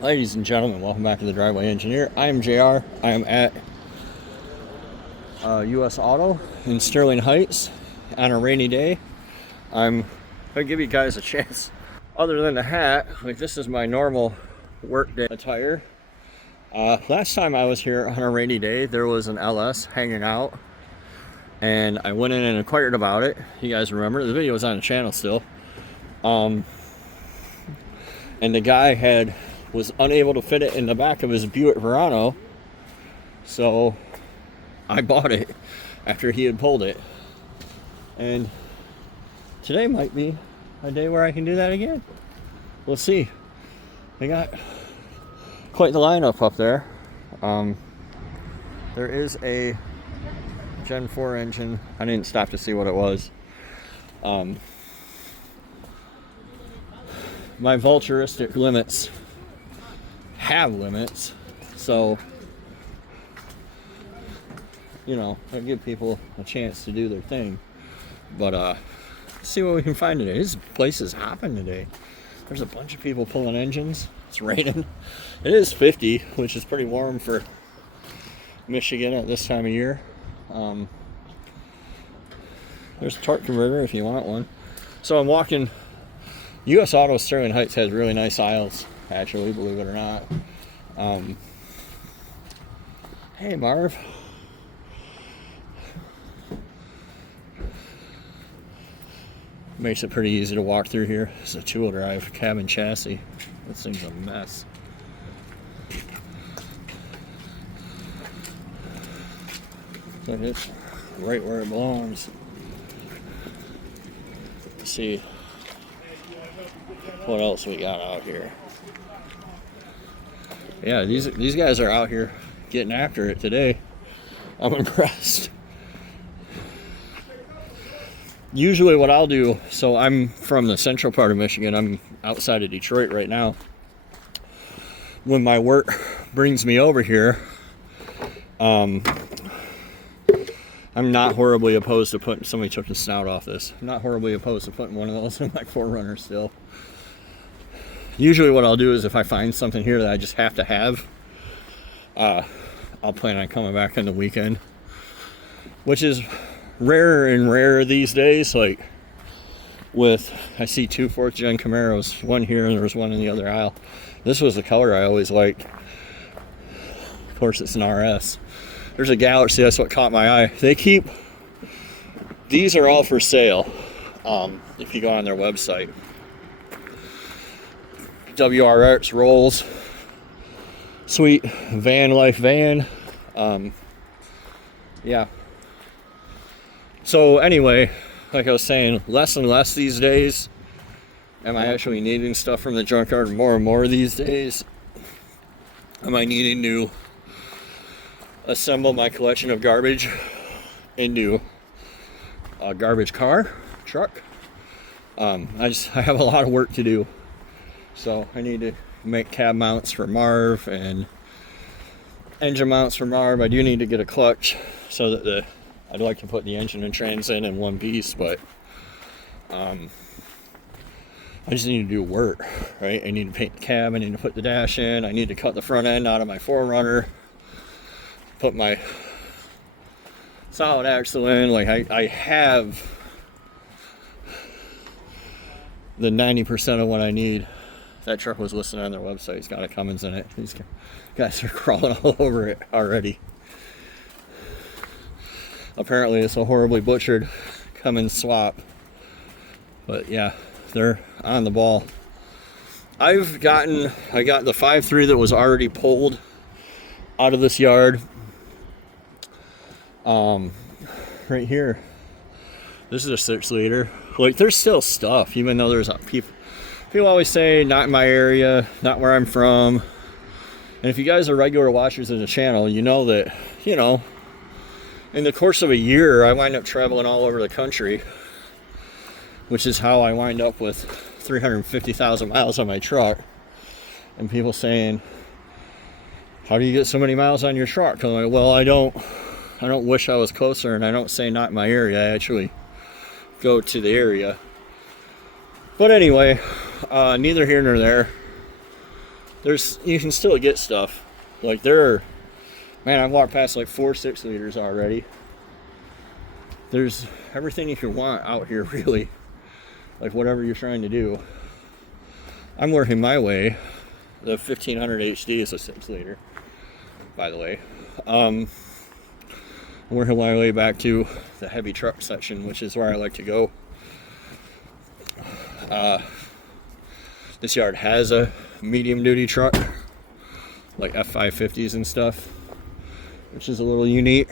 Ladies and gentlemen, welcome back to the Driveway Engineer. I am JR. I am at US Auto in Sterling Heights on a rainy day. I'm going to give you guys a chance. Other than the hat, like this is my normal workday attire. Last time I was here on a rainy day, there was an LS hanging out, and I went in and inquired about it. You guys remember? The video is on the channel still. And the guy was unable to fit it in the back of his Buick Verano, so I bought it after he had pulled it. And today might be a day where I can do that again. We'll see. They got quite the lineup up there. There is a Gen 4 engine. I didn't stop to see what it was. My vulturistic limits have limits, so you know, I give people a chance to do their thing. But let's see what we can find today. This place is hopping today. There's a bunch of people pulling engines. It's raining. It is 50, which is pretty warm for Michigan at this time of year. There's a torque converter if you want one. So I'm walking. US Auto Sterling Heights has really nice aisles, actually, believe it or not. Hey, Marv. Makes it pretty easy to walk through here. It's a 2-wheel drive cabin chassis. This thing's a mess. But it's right where it belongs. Let's see what else we got out here. Yeah, these guys are out here getting after it today. I'm impressed. Usually what I'll do, so I'm from the central part of Michigan. I'm outside of Detroit right now. When my work brings me over here, I'm not horribly opposed to putting, somebody took the snout off this. I'm not horribly opposed to putting one of those in my 4Runner still. Usually what I'll do is if I find something here that I just have to have, I'll plan on coming back on the weekend, which is rarer and rarer these days. Like I see 2 4th gen Camaros, one here and there was one in the other aisle. This was the color I always liked. Of course it's an RS. There's a Galaxy, that's what caught my eye. These are all for sale if you go on their website. WRX rolls, sweet van life van. Yeah. So anyway, like I was saying, less and less these days. Am I actually needing stuff from the junkyard more and more these days? Am I needing to assemble my collection of garbage into a garbage truck? I have a lot of work to do. So I need to make cab mounts for Marv and engine mounts for Marv. I do need to get a clutch so that I'd like to put the engine and trans in one piece, but I just need to do work, right? I need to paint the cab, I need to put the dash in, I need to cut the front end out of my 4Runner, put my solid axle in. Like I have the 90% of what I need. That truck was listed on their website. It's got a Cummins in it. These guys are crawling all over it already. Apparently it's a horribly butchered Cummins swap. But yeah, they're on the ball. I got the 5.3 that was already pulled out of this yard. Right here. This is a 6-liter. Like, there's still stuff, even though there's people always say, not in my area, not where I'm from. And if you guys are regular watchers of the channel, you know that, you know, in the course of a year, I wind up traveling all over the country, which is how I wind up with 350,000 miles on my truck. And people saying, how do you get so many miles on your truck? I'm like, well, I don't wish I was closer, and I don't say not in my area. I actually go to the area. But anyway, neither here nor there. you can still get stuff. Like man, I've walked past like 4 6-liters already. There's everything you can want out here, really. Like whatever you're trying to do. I'm working my way. The 1500 HD is a 6-liter, by the way. I'm working my way back to the heavy truck section, which is where I like to go. This yard has a medium duty truck, like F550s and stuff, which is a little unique.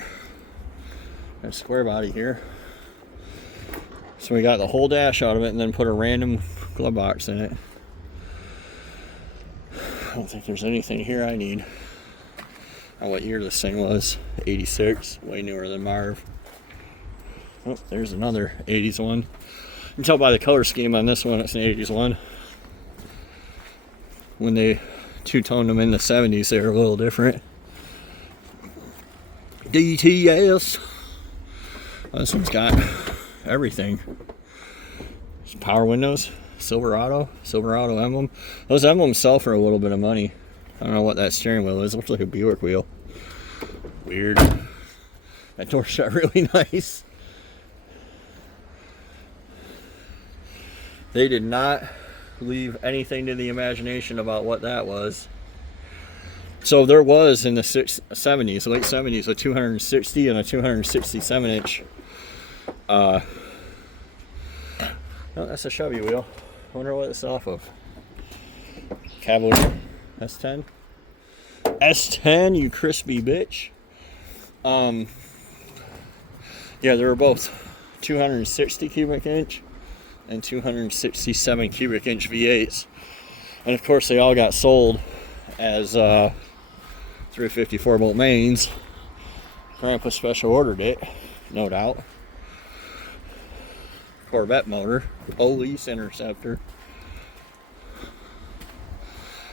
Got a square body here. So we got the whole dash out of it and then put a random glove box in it. I don't think there's anything here I need. Oh, what year this thing was? 86, way newer than Marv. Oh, there's another 80s one. You can tell by the color scheme on this one, it's an 80s one. When they two-toned them in the 70s, they were a little different. DTS. Oh, this one's got everything. Power windows, Silverado emblem. Those emblems sell for a little bit of money. I don't know what that steering wheel is. It looks like a Buick wheel. Weird. That door shut really nice. They did not leave anything to the imagination about what that was. So there was in the 70s, late 70s, a 260 and a 267 inch. Oh, that's a Chevy wheel. I wonder what it's off of. Cavalier S10. S10, you crispy bitch. Yeah, they were both 260 cubic inch and 267 cubic inch V8s. And of course they all got sold as 354 bolt mains. Grandpa special ordered it, no doubt. Corvette motor, police interceptor.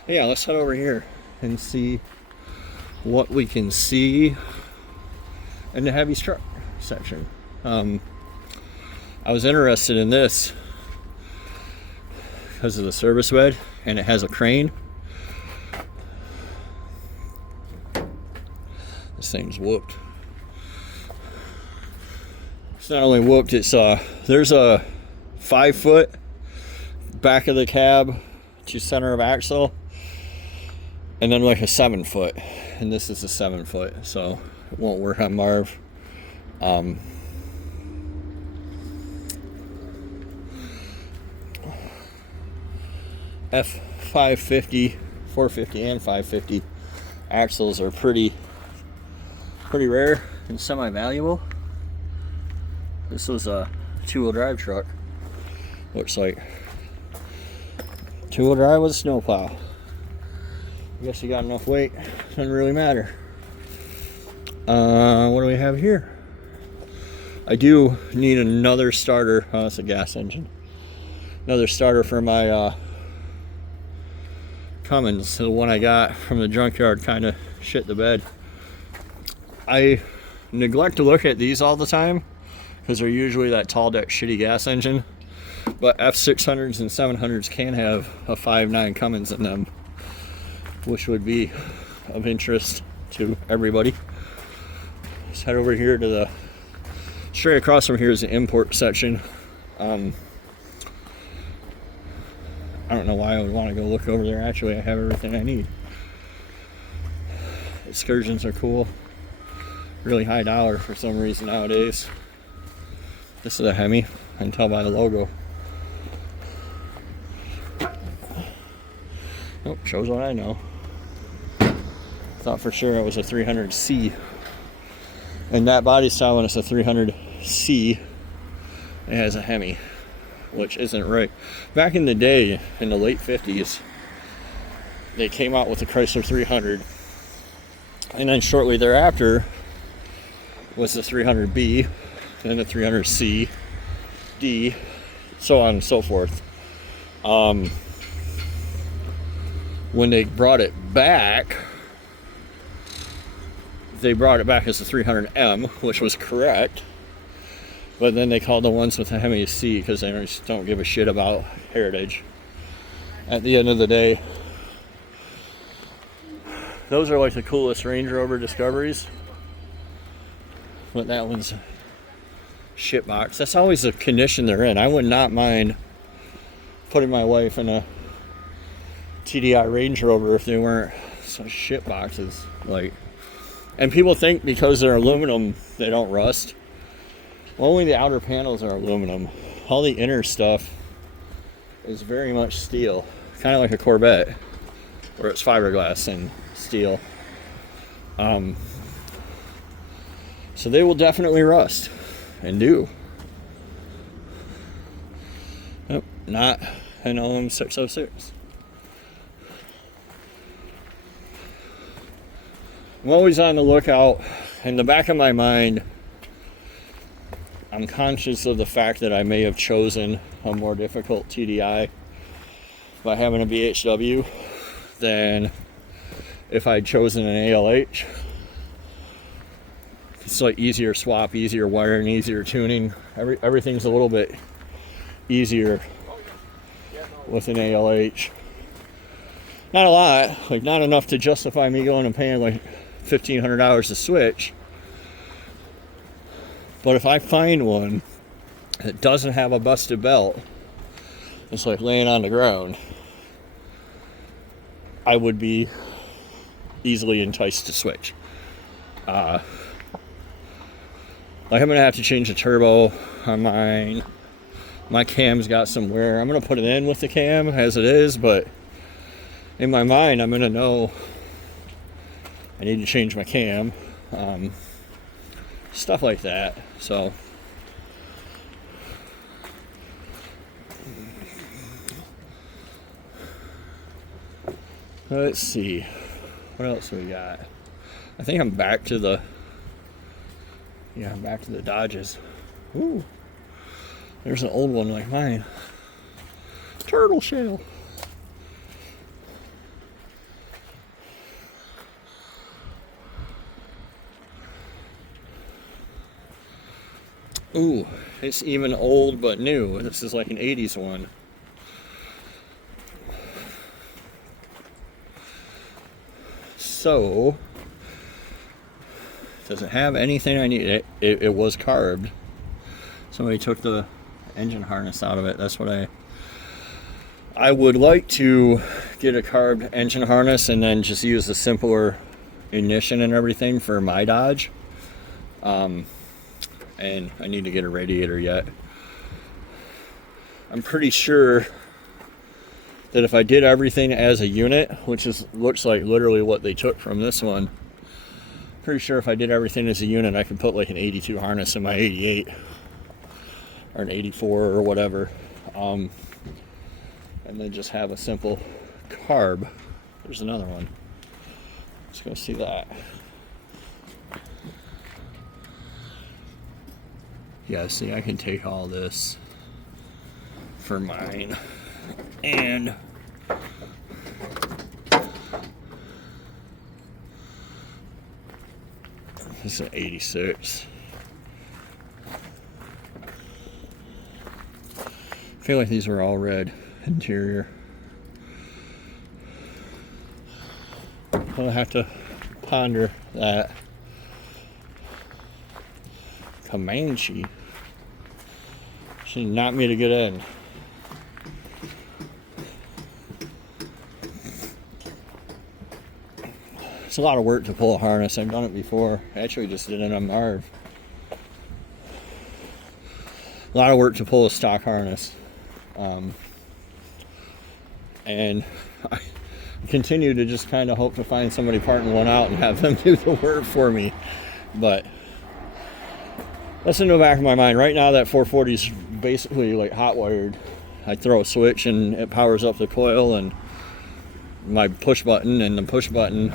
Yeah, let's head over here and see what we can see in the heavy truck section. I was interested in this because of the service bed, and it has a crane. This thing's whooped. It's not only whooped, it's there's a 5-foot back of the cab to center of axle, and then like a 7-foot, and this is a 7-foot, so it won't work on Marv. F550, 450, and 550 axles are pretty rare and semi-valuable. This was a 2-wheel drive truck. Looks like 2-wheel drive with a snowplow. I guess you got enough weight, doesn't really matter. What do we have here? I do need another starter. Oh, that's a gas engine. Another starter for my Cummins. The one I got from the junkyard kind of shit the bed. I neglect to look at these all the time because they're usually that tall deck shitty gas engine. But F600s and 700s can have a 5.9 Cummins in them, which would be of interest to everybody. Let's head over here to the, straight across from here is the import section. I don't know why I would want to go look over there. Actually, I have everything I need. Excursions are cool. Really high dollar for some reason nowadays. This is a Hemi. I can tell by the logo. Nope, shows what I know. Thought for sure it was a 300C. And that body style, when it's a 300C, it has a Hemi, which isn't right. Back in the day, in the late 50s, they came out with the Chrysler 300. And then shortly thereafter was the 300B, then the 300C, D, so on and so forth. When they brought it back, they brought it back as the 300M, which was correct. But then they called the ones with the Hemi C because they just don't give a shit about heritage. At the end of the day, those are like the coolest Range Rover Discoveries. But that one's a shit box. That's always the condition they're in. I would not mind putting my wife in a TDI Range Rover if they weren't such shit boxes. Like, and people think because they're aluminum they don't rust. Well, only the outer panels are aluminum. All the inner stuff is very much steel, kind of like a Corvette, where it's fiberglass and steel. So they will definitely rust, and do. Nope, not an OM606. I'm always on the lookout. In the back of my mind, I'm conscious of the fact that I may have chosen a more difficult TDI by having a BHW than if I'd chosen an ALH. It's like easier swap, easier wiring, easier tuning. Everything's a little bit easier with an ALH. Not a lot, like not enough to justify me going and paying like $1,500 to switch. But if I find one that doesn't have a busted belt, it's like laying on the ground, I would be easily enticed to switch. Like I'm gonna have to change the turbo on mine. My cam's got some wear. I'm gonna put it in with the cam as it is, but in my mind I'm gonna know I need to change my cam. Stuff like that. So let's see what else we got. I think I'm back to the Dodges. Ooh, there's an old one like mine. Turtle shell. Ooh, it's even old but new. This is like an 80s one. So, does it have anything I need? It was carved. Somebody took the engine harness out of it. That's what I would like to get a carved engine harness and then just use the simpler ignition and everything for my Dodge. And I need to get a radiator yet. I'm pretty sure that if I did everything as a unit, which looks like literally what they took from this one, pretty sure if I did everything as a unit, I could put like an 82 harness in my 88 or an 84 or whatever, and then just have a simple carb. There's another one. Let's go see that. Yeah, see, I can take all this for mine, and this is an 86. I feel like these were all red interior. I'll have to ponder that. Comanche. She knocked me to good end. It's a lot of work to pull a harness. I've done it before. I actually just did it on Marv. A lot of work to pull a stock harness. And I continue to just kind of hope to find somebody parting one out and have them do the work for me. But that's in the back of my mind. Right now that 440 is basically like hot wired. I throw a switch and it powers up the coil and my push button, and the push button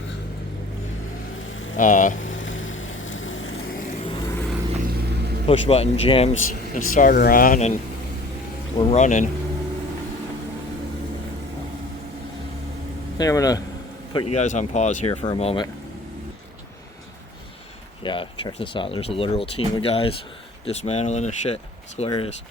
jams the starter on and we're running. I think I'm gonna put you guys on pause here for a moment. Yeah, check this out. There's a literal team of guys dismantling this shit. It's hilarious.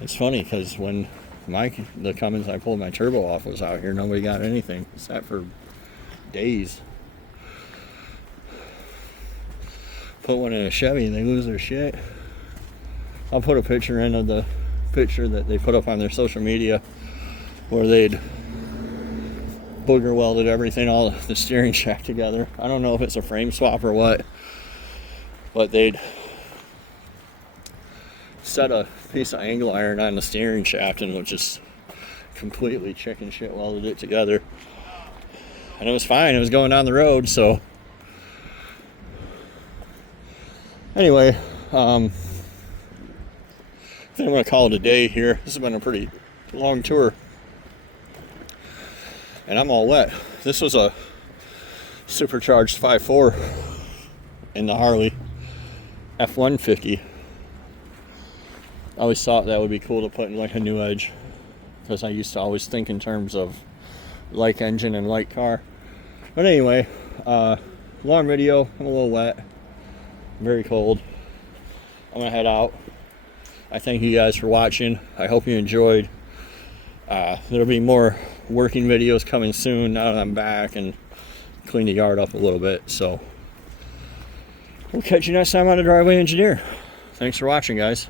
It's funny because when the Cummins I pulled my turbo off was out here, nobody got anything. Sat for days. Put one in a Chevy and they lose their shit. I'll put a picture in of the picture that they put up on their social media where they'd booger welded everything, all the steering shaft together. I don't know if it's a frame swap or what, but they'd set a piece of angle iron on the steering shaft and was just completely chicken shit welded it together. And it was fine. It was going down the road, so anyway, I think I'm going to call it a day here. This has been a pretty long tour. And I'm all wet. This was a supercharged 5.4 in the Harley F-150. I always thought that would be cool to put in like a new Edge, because I used to always think in terms of like engine and like car. But anyway, long video. I'm a little wet. Very cold. I'm gonna head out. I thank you guys for watching. I hope you enjoyed. There'll be more working videos coming soon now that I'm back and clean the yard up a little bit. So we'll catch you next time on the Driveway Engineer. Thanks for watching, guys.